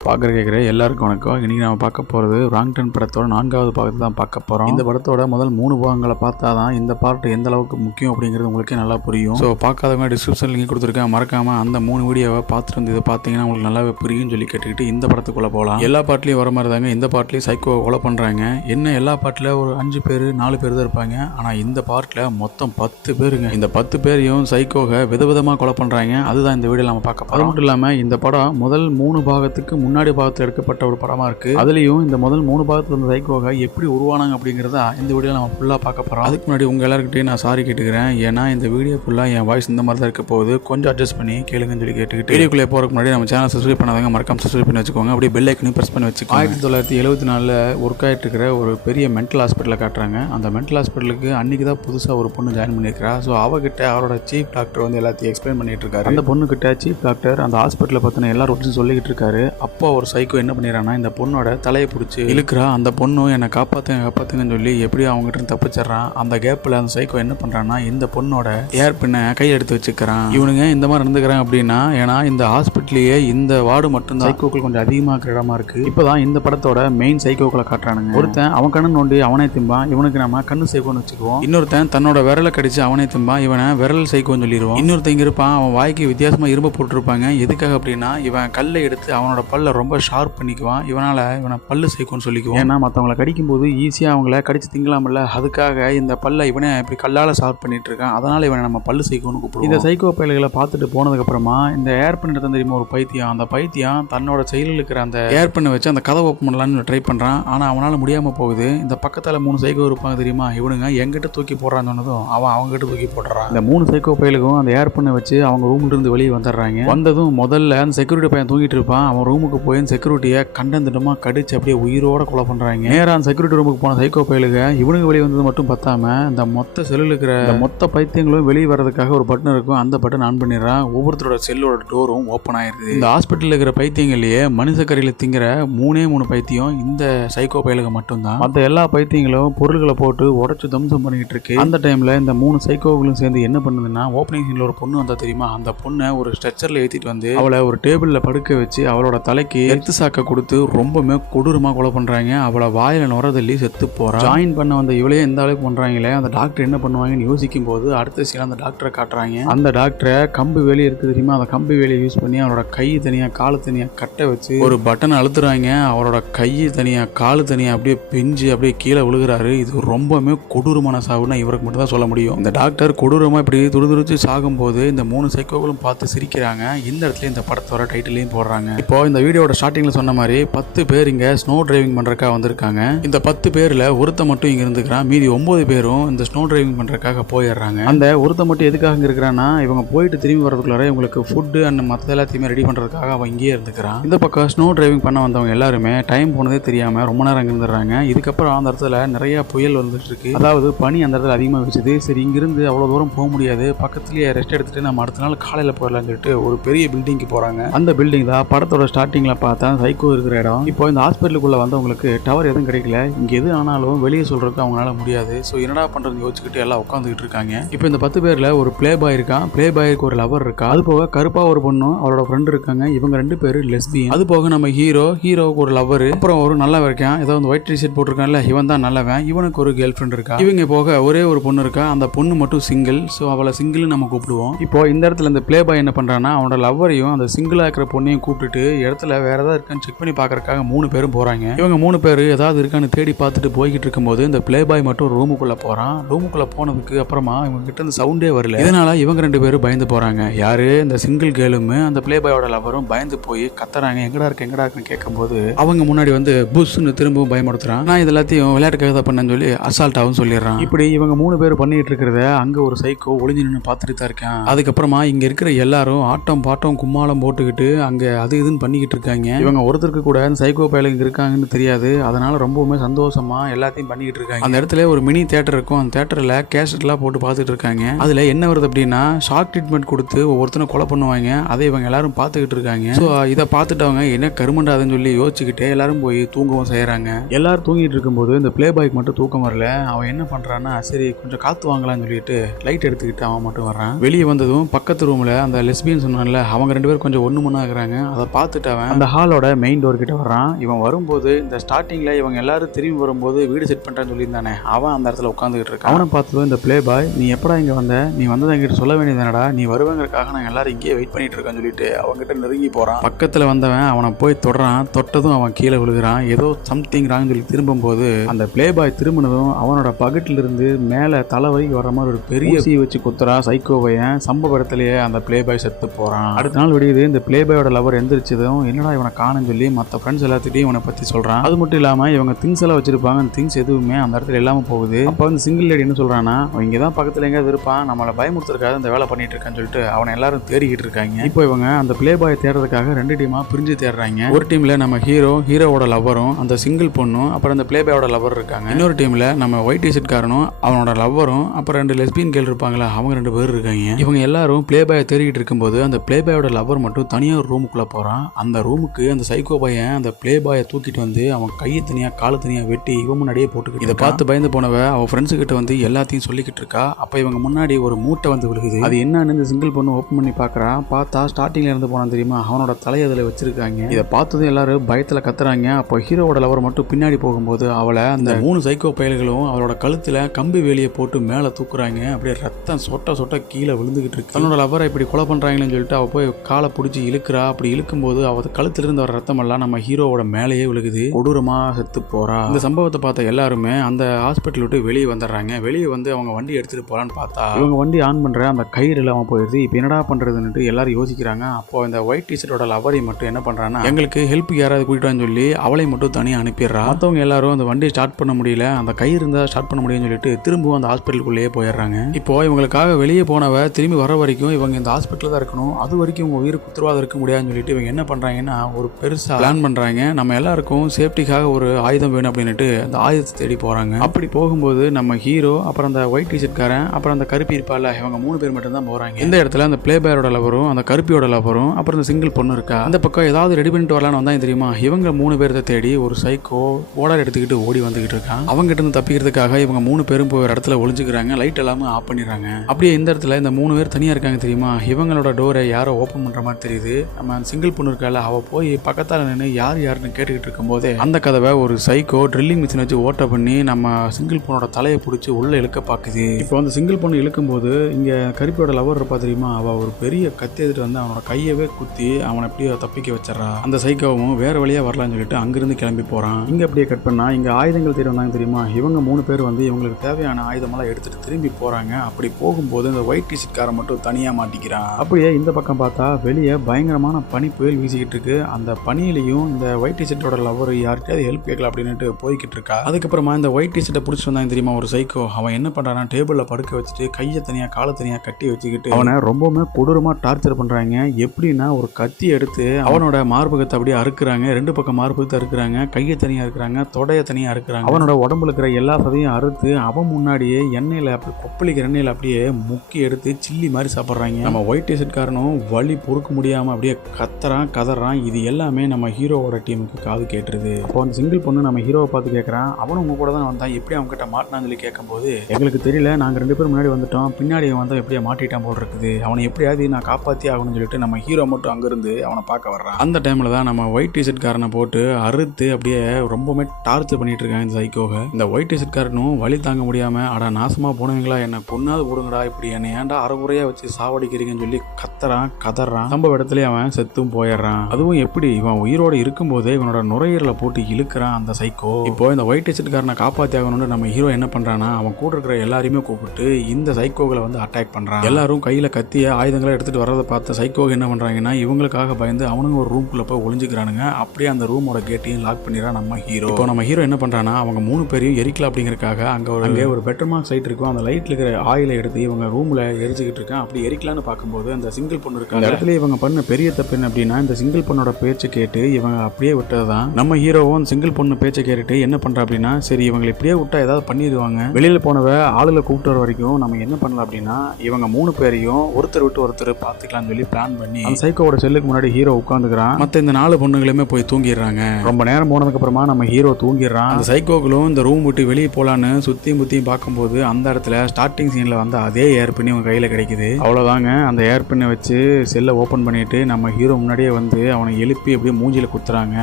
கேட்குற எல்லாருக்கும் வணக்கம். இன்றைக்கி நம்ம பார்க்க போகிறது ராங் டர்ன் படத்தோட 4வது பாகத்தை தான் பார்க்க போகிறோம். இந்த படத்தோட முதல் 3 பாகங்களை பார்த்தா தான் இந்த பார்ட் எந்த அளவுக்கு முக்கியம் அப்படிங்கிறது உங்களுக்கே நல்லா புரியும். ஸோ பார்க்காதவங்க டிஸ்கிரிப்ஷன் லிங்க் கொடுத்துருக்கேன், மறக்காமல் அந்த 3 வீடியோவை பார்த்துட்டு வந்து இதை பார்த்தீங்கன்னா உங்களுக்கு நல்லாவே புரியும்னு சொல்லி கேட்டுக்கிட்டு இந்த படத்துக்குள்ளே போகலாம். எல்லா பாட்டிலையும் வர மாதிரி தாங்க இந்த பாட்டிலையும் சைக்கோ கொலை பண்ணுறாங்க. என்ன எல்லா பாட்டில் ஒரு 5 பேர் 4 பேர் தான் இருப்பாங்க, ஆனால் இந்த பார்ட்டில் மொத்தம் 10 பேருங்க. இந்த 10 பேரையும் சைக்கோவை விதவிதமாக கொலை பண்ணுறாங்க. அதுதான் இந்த வீடியோவில் நம்ம பார்க்க போகிறோம். அது மட்டும் இல்லாமல் இந்த படம் முதல் 3 பாகத்துக்கு முன்னாடி பாகத்தில் எடுக்கப்பட்ட ஒரு படமா இருக்கு. அதுலயும் இந்த முதல் 3 பாகத்துல இருந்த சைக்கோவை எப்படி உருவானாங்க அப்படிங்கறத இந்த வீடியோல நம்ம ஃபுல்லா பார்க்க போறோம். அதுக்கு முன்னாடி உங்க எல்லாருக்கிட்டையும் நான் சாரி கேட்டுக்கிறேன், ஏன்னா இந்த வீடியோ ஃபுல்லா என் வாய்ஸ் இந்த மாதிரி தான் இருக்க போகுது, கொஞ்சம் அட்ஜஸ்ட் பண்ணி கேளுங்கன்னு சொல்லி கேட்டுக்கிட்டு வீடியோக்குள்ளே போறதுக்கு முன்னாடி நம்ம சேனல் சப்ஸ்கிரைப் பண்ணாதவங்க மறக்காம சப்ஸ்கிரைப் பண்ணி வச்சுக்கோங்க. அப்படியே பெல் ஐக்கனையும் பிரஸ் பண்ணி வச்சுக்கோங்க. 1974 ஒர்க் ஆகிட்டு இருக்கிற ஒரு பெரிய மென்டல் ஹாஸ்பிட்டலில் காட்டுறாங்க. அந்த மென்டல் ஹாஸ்பிட்டலுக்கு அன்னைக்கு தான் புதுசாக ஒரு பொண்ணு ஜாயின் பண்ணியிருக்கிறா. ஸோ அவகிட்ட அவரோட சீஃப் டாக்டர் வந்து எல்லாத்தையும் எக்ஸ்பிளைன் பண்ணிட்டு இருக்காரு. அந்த பொண்ணு கிட்ட சீஃப் டாக்டர் அந்த ஹாஸ்பிட்டலை பற்றின எல்லா ரூல்ஸும் சொல்லிக்கிட்டு இருக்காரு. அப்போ ஒரு சைக்கோ என்ன பண்ணிடுறான்னா இந்த பொண்ணோட தலையை பிடிச்சி இழுக்கிறா. அந்த பொண்ணும் என்னை காப்பாத்துங்கன்னு சொல்லி எப்படி அவங்ககிட்ட தப்பிச்சிடறான். அந்த கேப்பில் அந்த சைக்கோ என்ன பண்ணுறான்னா இந்த பொண்ணோட ஏர் பின்ன கையில் எடுத்து வச்சுக்கிறான். இவனுங்க இந்த மாதிரி இருந்துக்கிறாங்க அப்படின்னா, ஏன்னா இந்த ஹாஸ்பிட்டலையே இந்த வார்டு மட்டும் சைக்கோக்கள் கொஞ்சம் அதிகமாக இடமா இருக்கு. இப்போதான் இந்த படத்தோட மெயின் சைக்கோக்களை காட்டுறானுங்க. ஒருத்தன் அவன் கண்ணு நோண்டி அவனே திம்பான், இவனுக்கு நம்ம கண்ணு சைக்கோன்னு வச்சுக்குவோம். இன்னொருத்தன் தன்னோட விரலை கடிச்சு அவனே திம்பான், இவனை விரல் சைக்கோன்னு சொல்லிடுவோம். இன்னொருத்தன் இங்க இருப்பான், அவன் வாய்க்கு வித்தியாசமா இரும்பு போட்டுருப்பாங்க. எதுக்காக அப்படின்னா இவன் கல்லை எடுத்து அவனோட பல்ல ரொம்ப ஷார்ப் பண்ணிக்குவான். இவனை பல்லு சைக்கோன்னு சொல்லிக்குவோம். ஏன்னா மற்றவங்களை கடிக்கும் போது ஈஸியாக அவங்கள கடிச்சு திங்கலாம்ல, அதுக்காக இந்த பல்ல இவனை இப்படி கல்லால் ஷார்ப் பண்ணிட்டு இருக்கான். அதனால இவனை நம்ம பல்லு சைக்கோன்னு கூப்பிடுவோம். இந்த சைக்கோ பயல்களை பார்த்துட்டு போனதுக்கு அப்புறமா இந்த ஏர் பண்ண எடுத்து தெரியுமா ஒரு பைத்தியம், அந்த பைத்தியம் தன்னோட செயலில் இருக்கிற அந்த ஏர் பண்ண வச்சு அந்த கதை ஓப்பன் பண்ணலான்னு ட்ரை பண்ணுறான். ஆனால் அவனால் முடியாமல் போகுது. இந்த பக்கத்தில் 3 சைக்கோ இருப்பாங்க தெரியுமா, இவனுங்க எங்கிட்ட தூக்கி போடுறான்னு சொன்னதும் அவன் அவங்ககிட்ட தூக்கி போடுறான். இந்த 3 சைக்கோ பயலுக்கும் அந்த ஏர் பண்ண வச்சு அவங்க ரூம்ல இருந்து வெளியே வந்துடுறாங்க. வந்ததும் முதல்ல அந்த செக்யூரிட்டி பையன் தூங்கிட்டு இருப்பான். அவன் ரூமுக்கு போய் செக்யூரிட்டியை கண்டந்திட்டமா கடிச்சு அப்படியே உயிரோட கொலை பண்றாங்க. நேரா அந்த செக்யூரிட்டி ரூமுக்கு போன சைக்கோ பயலுக இவனுக்கு வெளியே வந்தது மட்டும் பத்தாம இந்த மொத்த செல்லுல இருக்கிற மொத்த பைத்தியங்களும் வெளியே வர்றதுக்காக ஒரு பட்டன் இருக்கும், அந்த பட்டன் ஆன் பண்ணிடுறான். ஒவ்வொருத்தரோட செல்லோட டோரும் ஓப்பன் ஆயிருது. இந்த ஹாஸ்பிட்டல் இருக்கிற பைத்தியங்களையே மனுஷ கரையில திங்கிற 3 பைத்தியம் இந்த சைக்கோ பயலுக மட்டும்தான். மற்ற எல்லா பைத்தியங்களும் பொருள்களை போட்டு உடச்சு தம்சம் பண்ணிட்டு இருக்கு. அந்த டைம்ல இந்த 3 சைக்கோகளும் சேர்ந்து என்ன பண்ணுதுன்னா, ஓப்பனிங் சீன்ல ஒரு பொண்ணு வந்தா தெரியுமா, அந்த பொண்ணை ஒரு ஸ்ட்ரெச்சர்ல ஏத்திட்டு வந்து அவளை ஒரு டேபிள்ல படுக்க வச்சு அவளோட தலைக்கு எத்து சாக்க கொடுத்து ரொம்பவே கொடூரமா கொலை பண்றாங்க. அவளை வாயில நுரதள்ளி செத்து போறா. ஜாயின் பண்ண வந்த இவளையே எந்த அளவுக்கு பண்றாங்களே, அந்த டாக்டர் என்ன பண்ணுவாங்கன்னு யோசிக்கும் போது அடுத்த சீன் அந்த டாக்டரை காட்டுறாங்க. அந்த டாக்டரை கம்பு வேலி இருக்கு தெரியுமா, அந்த கம்பு வேலியை யூஸ் பண்ணி அவரோட கை தனியா காலு தனியா கட்ட வச்சு ஒரு பட்டன் அழுத்துறாங்க. அவரோட கை தனியா காலு தனியா அப்படியே பிஞ்சு அப்படியே கீழே விழுகிறாரு. இது ரொம்பவே கொடூரமான சாவுன்னா இவருக்கு மட்டும் தான் சொல்ல முடியும். இந்த டாக்டர் கொடூரமா இப்படி துருதுருச்சு சாகும் போது இந்த 3 சைக்கோக்களும் பார்த்து சிரிக்கிறாங்க. இந்த இடத்துல இந்த படத்தோட டைட்டிலையும் போடுறாங்க. இப்போ இந்த வீடியோட ஸ்டார்டிங்ல சொன்ன மாதிரி 10 பேர் இங்க ஸ்னோ டிரைவிங் பண்றதுக்காக வந்திருக்காங்க. இந்த 10 பேர்ல ஒருத்த மட்டும் இங்க இருந்துக்கிறான். மீதி 9 பேரும் இந்த ஸ்னோ டிரைவிங் பண்றதுக்காக போயிடுறாங்க. அந்த ஒருத்த மட்டும் எதுக்காக இங்க இருக்கிறான்னா, இவங்க போயிட்டு திரும்பி வரதுக்குள்ளார இவங்களுக்கு ஃபுட் அண்ட் மற்ற எல்லாத்தையுமே ரெடி பண்றதுக்காக அவன் இங்கேயே இருந்துக்கிறான். இந்த பக்கம் ஸ்னோ டிரைவிங் பண்ண வந்தவங்க எல்லாருமே டைம் போனதே தெரியாம ரொம்ப நேரம் அங்க இருந்துடுறாங்க. இதுக்கப்புறம் அந்த இடத்துல நிறைய புயல் வந்துட்டு இருக்கு. அதாவது பனி அந்த இடத்துல அதிகமா வச்சுது. சரி இங்கிருந்து அவ்வளவு தூரம் போக முடியாது, பக்கத்துலயே ரெஸ்ட் எடுத்துட்டு நம்ம அடுத்த நாள் காலையில போயிடலாம்னு சொல்லிட்டு ஒரு பெரிய பில்டிங்க்கு போறாங்க. அந்த பில்டிங் தான் படத்தோட ஸ்டார்டிங்ல பார்த்தா சைக்கோ இருக்கிற இடம். இப்போ இந்த ஹாஸ்பிட்டலுக்குள்ள வந்தவங்களுக்கு டவர் எதுவும் கிடைக்கல. இங்க எது ஆனாலும் வெளியே சொல்றதுக்கு அவங்களால முடியாது. ஸோ என்னடா பண்றதுன்னு யோசிச்சுக்கிட்டு எல்லாம் உட்காந்துக்கிட்டு இருக்காங்க. இப்போ இந்த 10 பேர்ல ஒரு பிளே பாய் இருக்கான், பிளே பாய்க்கு ஒரு லவர் இருக்கா. அது போக கருப்பா ஒரு பொண்ணும் அவரோட ஃப்ரெண்ட் இருக்காங்க. இவங்க 2 பேரும் லெஸ்பியன். அது போக நம்ம ஹீரோவுக்கு ஒரு லவர், அப்புறம் ஒரு நல்லவன் இருக்கான். ஏதோ வந்து ஒயிட் டிஷர்ட் போட்டிருக்கான்ல, இவன் தான் நல்லவன். இவனுக்கு ஒரு கேர்ள் ஃப்ரெண்ட் இருக்கா. இவங்க போக ஒரே ஒரு பொண்ணு இருக்கா. அந்த பொண்ணு மட்டும் சிங்கிள். ஸோ அவளை சிங்கிள் நம்ம கூப்பிடுவோம். இப்போ இந்த இடத்துல இந்த பிளே பாய் என்ன பண்றான்னா, அவனோட லவ்வரையும் அந்த சிங்கிளா இருக்கிற பொண்ணையும் கூப்பிட்டுட்டு இடத்துல வேற ஏதாவது இருக்கான்னு செக் பண்ணி பாக்குறதுக்காக 3 பேரும் போறாங்க. இவங்க 3 பேர் ஏதாவது இருக்கான்னு தேடி பார்த்துட்டு போய்கிட்டு இருக்கும்போது இந்த பிளே பாய் மட்டும் ரூமுக்குள்ள போறான். ரூமுக்குள்ள போனதுக்கு அப்புறமா இவங்க கிட்ட இந்த சவுண்டே வரல. இதனால இவங்க 2 பேரும் பயந்து போறாங்க. யாரு, இந்த சிங்கிள் கேர்ளும் அந்த பிளே பாயோட லவரும் பயந்து போய் கத்துறாங்க, எங்கடா இருக்குன்னு கேட்கும்போது அவங்க முன்னாடி வந்து புஷ்னு திரும்பவும் பயமுறுத்துறான். நான் இது எல்லாத்தையும் விளையாட்டுக்காக தான் பண்ணேன்னு சொல்லி அசால்ட்டாவும் சொல்லிடுறான். இப்படி இவங்க 3 பேர் பண்ணிட்டு இருக்கிறத அங்க ஒரு சைக்கோ ஒளிஞ்சு நின்று பார்த்துட்டு தான் இருக்கான். அதுக்கப்புறமா இங்க இருக்கிற எல்லாரும் ஆட்டம் பாட்டம் கும்மாளம் போட்டுக்கிட்டு அங்க அது இதுன்னு பண்ணிக்கிட்டு இருக்காங்க. இவங்க ஒருத்தருக்கு கூட சைக்கோ பயலுங்க இருக்காங்கன்னு தெரியாது. அதனால ரொம்பவுமே சந்தோஷமா எல்லாத்தையும் பண்ணிக்கிட்டு இருக்காங்க. அந்த இடத்துல ஒரு மினி தியேட்டர் இருக்கும். அந்த தியேட்டர்ல கேசட்லாம் போட்டு பார்த்துட்டு இருக்காங்க. அதுல என்ன வருது அப்படின்னா, ஷாக் ட்ரீட்மெண்ட் கொடுத்து ஒவ்வொருத்தனை கொலை பண்ணுவாங்க. அதை இவங்க எல்லாரும் பார்த்துக்கிட்டு இருக்காங்க. ஸோ இதை பார்த்துட்டு அவங்க என்ன கருமண்டாதுன்னு சொல்லி யோசிச்சுக்கிட்டே எல்லாரும் போய் தூங்கவும் செய்யறாங்க. எல்லாரும் தூங்கிட்டு இருக்கும்போது இந்த பிளே பாய்க்கு மட்டும் தூக்கம் வரல. அவன் என்ன பண்றான்னா, சரி கொஞ்சம் காத்து வாங்கலாம்னு சொல்லிட்டு லைட் எடுத்துக்கிட்டு அவன் மட்டும் வர்றான். வெளியே வந்ததும் பக்கத்து ரூம்ல அந்த லெஸ்பியன் சொன்னான்ல, அவங்க 2 பேரும் கொஞ்சம் ஒண்ணு மண்ணா இருக்கிறாங்க. அதை பார்த்துட்டு அவன் அந்த ஹாலோட மெயின் டோர் கிட்ட வர்றான். இவன் வரும்போது இந்த ஸ்டார்டிங்ல இவங்க எல்லாரும் திரும்பி வரும்போது வீடு செட் பண்றேன்னு சொல்லியிருந்தானே, அவன் அந்த இடத்துல உட்காந்துக்கிட்டு இருக்கான். அவனை பார்த்ததும் இந்த பிளே பாய், நீ எப்படா இங்க வந்த, நீ வந்ததை என்கிட்ட சொல்ல வேண்டியதானடா, நீ வருவங்கிறதுக்காக நான் எல்லாரும் இங்கேயே வெயிட் பண்ணிட்டு இருக்கேன்னு சொல்லிட்டு அவங்ககிட்ட நெருங்கி போறான். பக்கத்துல வந்தவன் அவனை போய் தொடறான். தொட்டதும் அவன் கீழே விழுகிறான். ஏதோ சம்திங் ராங் சொல்லி திரும்பும் போது அந்த பிளே பாய் திரும்பினதும் அவனோட பக்கெட்ல இருந்து மேல தலை வரைக்கும் வர மாதிரி ஒரு பெரிய ஊசி வச்சு குத்துறா சைக்கோவையன். சம்பவ இடத்துலயே அந்த பிளே பாய் செத்து போறான். அடுத்த நாள் விடியுது. இந்த பிளே பாயோட லவர் எந்திரிச்சதும் என்னடா இவனை காணுன்னு சொல்லி மற்ற ஃப்ரெண்ட்ஸ் எல்லாத்திட்டையும் இவனை பத்தி சொல்றான். அது மட்டும் இல்லாம இவங்க திங்ஸ் எல்லாம் வச்சிருப்பாங்க. அந்த திங்ஸ் எதுவுமே அந்த இடத்துல இல்லாம போகுது. அப்ப வந்து சிங்கிள் லேடி என்ன சொல்றான்னா, அவன் இங்கதான் பக்கத்துல எங்கேயாவது இருப்பான், நம்மளை பயமுறுத்துறதுக்காக இந்த வேலை பண்ணிட்டு இருக்கான்னு சொல்லிட்டு அவனை எல்லாரும் தேடிக்கிட்டு இருக்காங்க. இப்போ இவங்க அந்த பிளே பாய் தேடுறதுக்காக 2 டீமா பிரிஞ்சு தேடுறாங்க. ஒரு டீம்ல நம்ம ஹீரோவோட லவரும் அந்த சிங்கிள் பொண்ணும் அப்புறம் அந்த பிளே பாயோட லவர் இருக்காங்க. இன்னொரு டீம்ல நம்ம ஒயிட் டிஷர்ட் காரனும் அவனோட லவரும் அப்புறம் 2 லெஸ்பியன் கேர்ள் இருப்பாங்களா, அவங்க 2 பேர் இருக்காங்க. இவங்க எல்லாரும் பிளே பாயை தேடிக்கிட்டு இருக்கும்போது அந்த பிளே பாயோட லவர் மட்டும் தனியா ஒரு ரூமுக்குள்ள போறான். அந்த ரூமுக்கு அந்த சைக்கோ பையன் அந்த பிளே பாயை தூக்கிட்டு வந்து அவன் கையை தனியா காலை தனியா வெட்டி இவன் முன்னாடியே போட்டுக்கிட்டு இதை பார்த்து பயந்து போனவ அவன் ஃப்ரெண்ட்ஸு கிட்ட வந்து எல்லாத்தையும் சொல்லிக்கிட்டு இருக்கா. அப்ப இவங்க முன்னாடி ஒரு மூட்டை வந்து விழுகுது. அது என்னன்னு இந்த சிங்கிள் பொண்ணு ஓப்பன் பண்ணி பாக்குறான். பார்த்தா ஸ்டார்டிங்ல இருந்து போனா தெரியுமா, அவனோட தலையை அதில் வச்சிருக்காங்க. இதை பார்த்ததும் எல்லாரும் பயத்துல கத்துறாங்க. அப்போ ஹீரோவோட லவர் மட்டும் பின்னாடி போகும்போது அவளை அந்த 3 சைக்கோ பயல்களும் அவளோட கழுத்துல கம்பி வேலியை போட்டு மேல தூக்குறாங்க. அப்படியே ரத்தம் சொட்ட சொட்ட கீழே விழுந்துகிட்டு இருக்கு. தன்னோட லவரை இப்படி கொலை பண்றாங்கன்னு சொல்லிட்டு அவ போய் காலை பிடிச்சி இழுக்கிறா. அப்படி இழுக்கும்போது அவ கழுத்துல இருந்து வர ரத்தம் எல்லாம் நம்ம ஹீரோவோட மேலேயே விழுகுது. கொடூரமா செத்து போறா. இந்த சம்பவத்தை பார்த்த எல்லாருமே அந்த ஹாஸ்பிட்டல் விட்டு வெளியே வந்துடுறாங்க. வெளியே வந்து அவங்க வண்டி எடுத்துட்டு போலான்னு பார்த்தா இவங்க வண்டி ஆன் பண்ற அந்த கயிறு இல்லாம போயிடுது. இப்போ என்னடா பண்றதுன்னு எல்லாரும் யோசிக்கிறாங்க. அப்போ இந்த ஒயிட் டிஷர்ட்டோட லவரை மட்டும் என்ன பண்றான்னா, எங்களுக்கு ஹெல்ப் யாராவது கூட்டிட்டு சொல்லி அவளை மட்டும் தனியா அனுப்பிடுறா. மற்றவங்க எல்லாரும் அந்த வண்டியை ஸ்டார்ட் பண்ண முடியல, அந்த கயிறு இருந்தா ஸ்டார்ட் பண்ண முடியும்னு சொல்லிட்டு திரும்பவும் அந்த ஹாஸ்பிட்டலுக்குள்ளேயே போயிடுறாங்க. இப்போ இவங்களுக்காக வெளியே போனவ திரும்பி வர வரைக்கும் இவங்க இந்த ஹாஸ்பிட்டல் தான் இருக்கணும், அது வரைக்கும் உங்க உயிருக்கு உத்தரவாதம் இருக்க முடியாதுன்னு சொல்லிட்டு இவங்க என்ன பண்றாங்கன்னா ஒரு பெருசா பிளான் பண்றாங்க. நம்ம எல்லாருக்கும் சேஃப்டிக்காக ஒரு ஆயுதம் வேணும் அப்படின்னுட்டு அந்த ஆயுதத்தை தேடி போறாங்க. அப்படி போகும்போது நம்ம ஹீரோ அப்புறம் அந்த ஒயிட் டிஷர்ட் காரன் அப்புறம் அந்த கருப்பி இருப்பால, இவங்க 3 பேர் மட்டும் தான் போறாங்க. இந்த இடத்துல அந்த பிளே பாயோட லவரும் அந்த கருப்பியோட லவரும் அப்புறம் இந்த சிங்கிள் பொண்ணு இருக்கா. அந்த பக்கம் ஏதாவது ரெடி பண்ணிட்டு வரலான்னு வந்தா தெரியுமா, இவங்க 3 பேரை தேடி ஒரு சைக்கோ ஓடார் எடுத்துக்கிட்டு ஓடி வந்துகிட்டு இருக்கான். அவங்க கிட்ட இருந்து தப்பிக்கிறதுக்காக இவங்க 3 பேரும் போய் ஒரு இடத்துல ஒளிஞ்சுக்கிறாங்க. லைட் எல்லாமே ஆஃப் பண்ணிடுறாங்க. அப்படியே இந்த இடத்துல இந்த 3 பேர் தனியா இருக்காங்க தெரியுமா, இவங்களோட டோரை யாரோ ஓபன் பண்ற மாதிரி தெரியுது. நம்ம சிங்கிள் பொண்ணு இருக்கால, அவ போய் பக்கத்தால நின்று யாருன்னு கேட்டுக்கிட்டு இருக்கும் போதே அந்த கதவை ஒரு சைக்கோ ட்ரில்லிங் மிஷின் வச்சு ஓட்ட பண்ணி நம்ம சிங்கிள் பொண்ணோட தலையை பிடிச்சி உள்ள இழுக்க பாக்குது. இப்போ அந்த சிங்கிள் பொண்ணு இழுக்கும் போது இங்க கருப்பியோட லவர் இருப்பா தெரியுமா, அவ ஒரு பெரிய கத்தி எடுத்துட்டு வந்து அவனோட கையவே குத்தி அவனை அப்படியே தப்பிக்க வச்சிடறா. அந்த சைக்கோவும் வேற வழியா வரலாம்னு சொல்லிட்டு அங்கிருந்து கிளம்பி போறான். இங்க அப்படியே கட் பண்ணா இங்க ஆயுதங்கள் தேடி வந்தாங்க தெரியுமா, இவங்க 3 பேர் வந்து இவங்களுக்கு தேவையான ஆயுதமெல்லாம் எடுத்துட்டு திரும்பி போறாங்க. அப்படி போகும்போது இந்த ஒயிட் டிஷர்ட் காரை மட்டும் தனியா மாட்டிக்கிறான். அப்படியே இந்த பக்கம் பார்த்தா வெளியே பயங்கரமான பனி புயல் வீசிக்கிட்டு இருக்கு. அந்த பனியிலையும் இந்த ஒயிட் டிஷர்ட்டோட லவர் யார்கிட்டயாவது ஹெல்ப் கேட்கலாம் அப்படின்னுட்டு போய்கிட்டு இருக்கா. அதுக்கப்புறமா இந்த ஒயிட் டிஷர்ட்டை பிடிச்சிட்டு வந்தாங்க தெரியுமா ஒரு சைக்கோ, அவன் என்ன பண்றானா டேபிள்ல படுக்க வச்சுட்டு கையை தனியா காலை தனியா கட்டி வச்சுக்கிட்டு அவனை ரொம்பவுமே கொடூரமா டார்ச்சர் பண்றாங்க. எப்படின்னா ஒரு கத்தி எடுத்து அவனோட மார்பகத்தை அப்படியே அறுக்குறாங்க. 2 பக்கம் மார்பகத்தை அறுக்குறாங்க, கையை தனியா இருக்கிறாங்க, தொடைய தனியா அறுக்குறாங்க. அவனோட உடம்புல இருக்கிற எல்லா சதையும் அறுத்து அவன் முன்னாடியே எண்ணெயில அப்படி கொப்பளிக்கிற எண்ணெயில அப்படியே முக்கி எடுத்து சில்லி மாதிரி சாப்பிட்றாங்க. நம்ம ஒயிட் டிஷர்ட் காரனும் வலி பொறுக்க முடியாம அப்படியே கத்துறான் கதறான். இது எல்லாமே நம்ம ஹீரோவோட டீமுக்கு காது கேட்டுருது. அப்போ அந்த சிங்கிள் பொண்ணு நம்ம ஹீரோவை பார்த்து கேட்கறான், அவனும் உங்க கூட தான் வந்தான், எப்படி அவங்க கிட்ட மாட்டினான்னு சொல்லி கேட்கும்போது எங்களுக்கு தெரியல, நாங்க 2 பேரும் முன்னாடி வந்துட்டோம், பின்னாடி வந்தா எப்படியா மாட்டிட்டான் போல் இருக்குது, அவனை எப்படியாவது நான் காப்பாத்தி ஆகணும்னு சொல்லிட்டு நம்ம ஹீரோ மட்டும் அங்கிருந்து அவனை பார்க்க வர்றான். அந்த டைம்ல தான் நம்ம ஒயிட் டிஷர்ட் காரனை போட்டு அறுத்து அப்படியே ரொம்பவே டார்ச்சர் பண்ணிட்டு இருக்காங்க இந்த சைக்கோவை. இந்த ஒயிட் டிஷர்ட் காரனும் வழி தாங்க முடியாம, அடா நாசமா போனவங்களா, என்ன கொன்னாது போடுங்கடா, இப்படி என்ன ஏன்டா அரைகுறையா வச்சு சாவடிக்கிறீங்கன்னு சொல்லி கத்துறான் கதறான். சம்பவ இடத்துல அவன் செத்தும் போயிடுறான். அதுவும் எப்படி இவன் உயிரோடு இருக்கும்போதே இவனோட நுரையீரலை போட்டு இழுக்கிறான் அந்த சைக்கோ. இப்போ இந்த ஒயிட் டிஷர்ட் காரனை காப்பாத்தி ஆகணும்னு நம்ம ஹீரோ என்ன பண்றானா, அவன் கூட இருக்கிற எல்லாரையுமே கூப்பிட்டு இந்த சைக்கோகளை வந்து அட்டாக் பண்றான். எல்லாரும் கையில கத்திய ஆயுதங்களை எடுத்துட்டு வரதை பார்த்த சைக்கோ என்ன பண்றாங்கன்னா, இவங்களுக்காக பயந்து அவனுங்க ஒரு ரூம்குள்ள போய் ஒளிஞ்சுக்கிறானுங்க. அப்படியே அந்த ரூமோட கேட்டையும் லாக் பண்ணிடுறான் நம்ம ஹீரோ. இப்போ நம்ம ஹீரோ என்ன பண்றானா, அவங்க 3 பேரையும் எரிக்கலாம் அப்படிங்கறக்காக அங்கே ஒரு பெட்டர் மார்க் சைட் இருக்கும், அந்த லைட்ல இருக்கிற ஆயிலை எடுத்து இவங்க ரூம்ல எரிச்சுக்கிட்டு இருக்கான். அப்படி எரிக்கலான்னு பார்க்கும்போது அந்த சிங்கிள் பொண்ணு இருக்கு. அந்த இடத்துல இவங்க பண்ண பெரிய தப்பு என்ன அப்படின்னா, இந்த சிங்கிள் பொண்ணோட பேச்சை கேட்டு இவங்க அப்படியே விட்டதுதான். நம்ம ஹீரோவும் சிங்கிள் பொண்ணு பேச்சை கேட்டுட்டு என்ன பண்றா அப்படின்னா, சரி இவங்களை இப்படியே விட்டா ஏதாவது பண்ணிடுவாங்க, வெளியில போனவ ஆளுல கூப்பிட்டு வர வரைக்கும் நம்ம என்ன பண்ணலாம் அப்படின்னா, இவங்க 3 பேரையும் ஒருத்தர் விட்டு ஒருத்தர் பாத்துக்கலாம்னு சொல்லி பிளான் பண்ணி அந்த சைக்கோவோட செல்லுக்கு முன்னாடி ஹீரோ உட்காந்துக்கிறான். மத்த இந்த 4 பொண்ணுங்களுமே போய் தூங்கிடுறாங்க. ரொம்ப நேரம் போனதுக்கு அப்புறமா நம்ம ஹீரோ தூங்கிடுறான். அந்த சைக்கோக்களும் இந்த ரூம் விட்டு வெளியே போலான்னு சுத்தியும் புத்தியும் பார்க்கும்போது அந்த இடத்துல ஸ்டார்டிங் சீன்ல வந்து அதே ஏர் பின் இவங்க கையில கிடைக்குது. அவ்வளவுதாங்க, அந்த ஏர் பின்னை வச்சு செல்லை ஓபன் பண்ணிட்டு நம்ம ஹீரோ முன்னாடியே வந்து அவனை எழுப்பி அப்படியே மூஞ்சில குத்துறாங்க.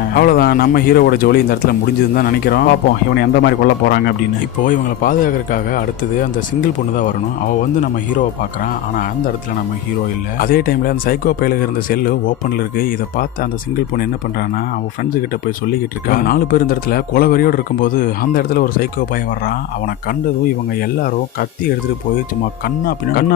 அவ்வளவுதான், நம்ம ஹீரோவோட ஜோலி இந்த இடத்துல முடிஞ்சதுன்னு தான் நினைக்கிறோம். பார்ப்போம் இவனை எந்த மாதிரி கொல்ல போறாங்க அப்படின்னு. இப்போ இவங்களை பாதுகாக்கிறதுக்காக அடுத்தது அந்த சிங்கிள் பொண்ணு தான் வரணும். அவ வந்து நம்ம ஹீரோவை பாக்குறான். ஆனா அந்த இடத்துல நம்ம ஹீரோ இல்ல. அதே டைம்ல அந்த சைக்கோ பையில இருந்த செல்லு ஓப்பன்ல இருக்கு. இதை பார்த்து அந்த சிங்கிள் பொண்ணு என்ன பண்றான்னா அவன் ஃப்ரெண்ட்ஸ் கிட்ட போய் சொல்லிக்கிட்டு இருக்கா. 4 பேர் இந்த இடத்துல கொலவெறியோடு இருக்கும்போது அந்த இடத்துல ஒரு சைக்கோ பையன் வர்றான். அவனை கண்டதும் இவங்க எல்லாரும் கத்தி எடுத்துட்டு போய் சும்மா கண்ணா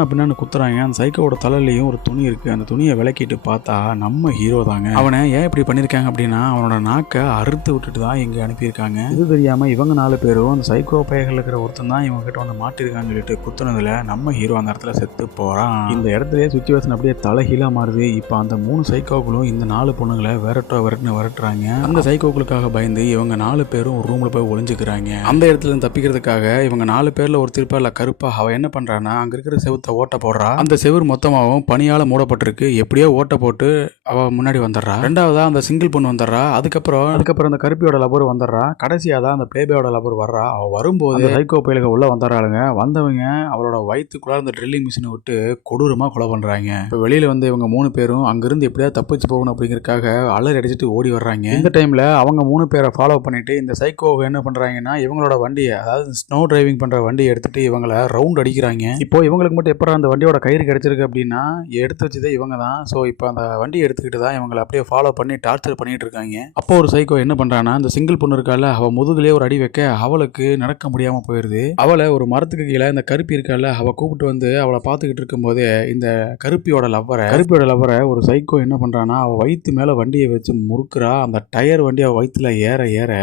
பின்னான்னு குத்துறாங்க. அந்த சைக்கோவோட தலையிலையும் ஒரு துணி இருக்கு. அந்த துணியை விளக்கிட்டு பார்த்தா நம்ம ஹீரோ தாங்க. அவனை ஏன் இப்படி பண்ணிருக்காங்க அப்படின்னா அவனோட நாக்கை அறுத்து விட்டுட்டு தான் இங்க அனுப்பியிருக்காங்க. இது தெரியாம இவங்க 4 பேரும் அந்த சைக்கோ பையர்கள் இருக்கிற ஒருத்தன் தான் இவங்க கிட்ட வந்து மாட்டிருக்கான்னு சொல்லிட்டு குத்துனதுல நம்ம ஹீரோ அந்த இடத்துல செத்து போறான். இந்த இடத்துல சுச்சுவேஷன் அப்படியே தலைகீழா மாறுது. இப்ப அந்த 3 சைக்கோக்களும் இந்த 4 பொண்ணுங்களை விரட்டுறாங்க. அந்த சைக்கோக்களுக்காக பயந்து இவங்க 4 பேரும் ஒரு ரூம்ல போய் ஒளிஞ்சுக்கிறாங்க. அந்த இடத்துல தப்பிக்கிறதுக்காக இவங்க 4 பேர்ல ஒரு திருப்பா கருப்பா அவ என்ன பண்றான்னா அங்க இருக்கிற செவுத்த ஓட்ட போடுறா. அந்த செவுர் மொத்தமாகவும் பனியால மூடப்பட்டிருக்கு. எப்படியோ ஓட்ட போட்டு அவ முன்னாடி வந்துடுறா. ரெண்டாவதா அந்த சிங்கிள் பொண்ணு வந்துடுறா. அதுக்கப்புறம் அந்த கருப்பியோட லவர் வந்துடுறா. கடைசியா தான் அந்த பிளேபாயோட லவர் வர்றா. அவ வரும்போது சைக்கோ பையலுக உள்ள வந்துடுறாளுங்க. வந்தவங்க அவளோட வயிற்றுக்குள்ள அந்த ட்ரில்லிங் மிஷினை விட்டு கொடூரமா கொலை பண்றாங்க. இப்ப வெளியில வந்து இவங்க 3 பேரும் அங்கிருந்து எப்படியாவது தப்பிச்சு போகணும் அப்படிங்கறதுக்காக அலறி அடிச்சுட்டு ஓடி வர்றாங்க. இந்த டைம்ல அவங்க 3 பேரை ஃபாலோ பண்ணிட்டு இந்த சைக்கோ என்ன பண்றாங்கன்னா இவங்களோட வண்டியை, அதாவது ஸ்னோ டிரைவிங் பண்ற வண்டியை எடுத்துட்டு இவங்களை ரவுண்ட் அடிக்கிறாங்க. இப்போ இவங்களுக்கு மட்டும் எப்பறம் அந்த வண்டியோட கயிறு கிடைச்சிருக்கு அப்படின்னா எடுத்து வச்சதே இவங்க தான். ஸோ இப்போ அந்த வண்டியை எடுத்துக்கிட்டு தான் இவங்களை அப்படியே ஃபாலோ பண்ணி டார்ச்சர் பண்ணிட்டு இருக்காங்க. அப்போ ஒரு சைக்கோ என்ன பண்றான்னா அந்த சிங்கிள் பொண்ணு இருக்கால அவ முதுகுலேயே ஒரு அடி வைக்க அவளுக்கு நடக்க முடியாம போயிருது. அவளை ஒரு மரத்துக்கு கீழே இந்த கருப்பி இருக்கால அவ கூப்பிட்டு வந்து அவளை பார்த்துக்கிட்டு இருக்கும் போதே இந்த கருப்பியோட லவ்வரை ஒரு சைக்கோ என்ன பண்றான்னா அவ வயிற்று மேல வண்டியை வச்சு முறுக்குறா. அந்த டயர் வண்டி அவ வயிற்றுல ஏற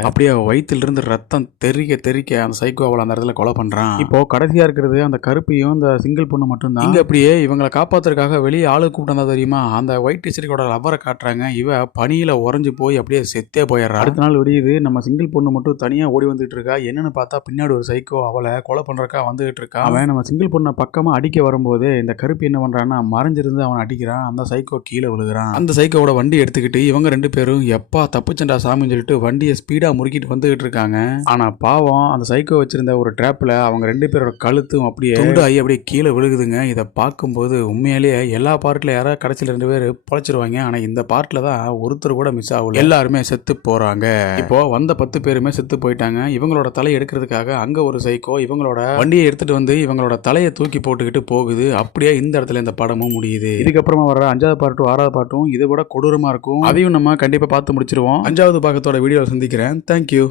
அப்படியே அவ வயிற்றுல இருந்து ரத்தம் தெறிக்க அந்த சைக்கோ அவளை அந்த இடத்துல கொலை பண்றான். இப்போ கடைசியா இருக்கிறது அந்த கருப்பியும் இந்த சிங்கிள் பொண்ணு மட்டும் தான். இங்க அப்படியே இவங்களை காப்பாத்துறதுக்காக வெளியே ஆளு கூப்பிட்டு தெரியுமா அந்த ஒயிட் டிஷர்ட்டோட லவ்வரை காட்டுறாங்க. இவ பனியில உறைஞ்சு போய் அப்படியே செத்தே போயிடுறா. அடுத்த நாள் விடியுது. நம்ம சிங்கிள் பொண்ணு மட்டும் தனியா ஓடி வந்துட்டு இருக்கா. என்னன்னு பார்த்தா பின்னாடி ஒரு சைக்கோ அவளை கொலை பண்றக்கா வந்துகிட்டு இருக்கா. அவன் நம்ம சிங்கிள் பொண்ணை பக்கமா அடிக்க வரும்போது இந்த கருப்பி என்ன பண்றான்னா மறைஞ்சிருந்து அவன் அடிக்கிறான். அந்த சைக்கோ கீழே விழுகிறான். அந்த சைக்கோவோட வண்டி எடுத்துக்கிட்டு இவங்க 2 பேரும் எப்பா தப்புச்சண்டா சாமின்னு சொல்லிட்டு வண்டியை ஸ்பீடா முறுக்கிட்டு வந்துகிட்டு இருக்காங்க. ஆனா பாவம் அந்த சைக்கோ வச்சிருந்த ஒரு டிராப்ல அவங்க 2 பேரோட கழுத்தும் அப்படியே துண்டு ஆகி அப்படியே கீழே விழுகுதுங்க. இதை பார்க்கும்போது உண்மையிலேயே எல்லா பார்ட்ல யாராவது கடைசியில் 2 பேர் பொழைச்சிருவாங்க. ஆனா இந்த பார்ட்ல தான் ஒருத்தர் கூட மிஸ் ஆகல. எல்லாருமே செத்து போறாங்க. இப்போ வந்த 10 பேருமே செத்து போயிட்டாங்க. இவங்களோட தலையை எடுக்கிறதுக்காக அங்க ஒரு சைக்கோ இவங்களோட வண்டியை எடுத்துட்டு வந்து இவங்களோட தலையை தூக்கி போட்டுக்கிட்டு போகுது. அப்படியே இந்த இடத்துல இந்த படமும் முடியுது. இதுக்கப்புறமா வர 5வது பார்ட்டும் 6வது பார்ட்டும் இதை விட கொடூரமா இருக்கும். அதையும் நம்ம கண்டிப்பா பார்த்து முடிச்சிருவோம். 5வது பாகத்தோட வீடியோவில் சந்திக்கிறேன். தேங்க்யூ.